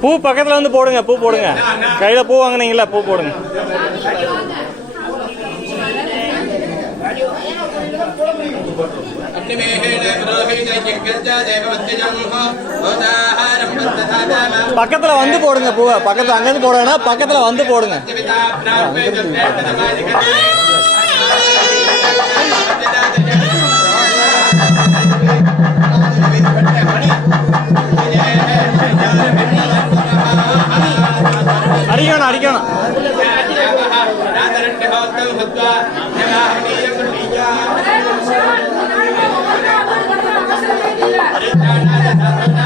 பூ பக்கத்துல வந்து போடுங்க பூ போடுங்க. கையில பூ வாங்கினீங்களா பூ போடுங்க. அக்னிமேகேன புரோஹிதே ஜெகஜா தேவவத்யஜம் ஹோதாஹாரம் பத்ததாதா பக்கத்துல வந்து போடுங்க பூவை பக்கத்துல அங்கிருந்து போடுங்கன்னா பக்கத்துல வந்து போடுங்க. அடிக்கணும் அடிக்கணும். அண்ணா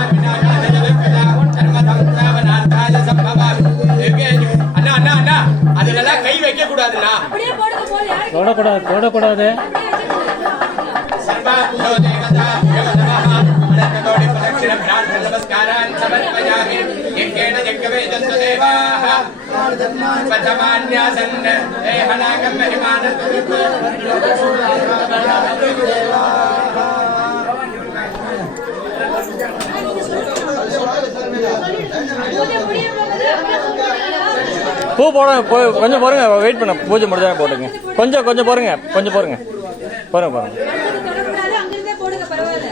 வைக்க கூடாதுண்ணா அப்படியே போடுங்க போல பூ போட கொஞ்சம் போடுங்க வெயிட் பண்ண. பூஜை முடிஞ்சா போடுங்க கொஞ்சம் கொஞ்சம் போடுங்க கொஞ்சம் போடுங்க. போடுங்க போடுங்க. தொடக்கூடாது அங்கிருந்தே போடுங்க பரவாயில்ல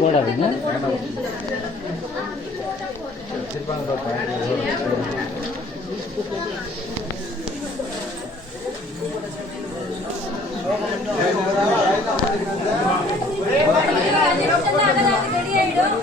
போடாதீங்க. நிமிஷம் தான் அன்னதானத்துக்கு ரெடி ஆயிடும்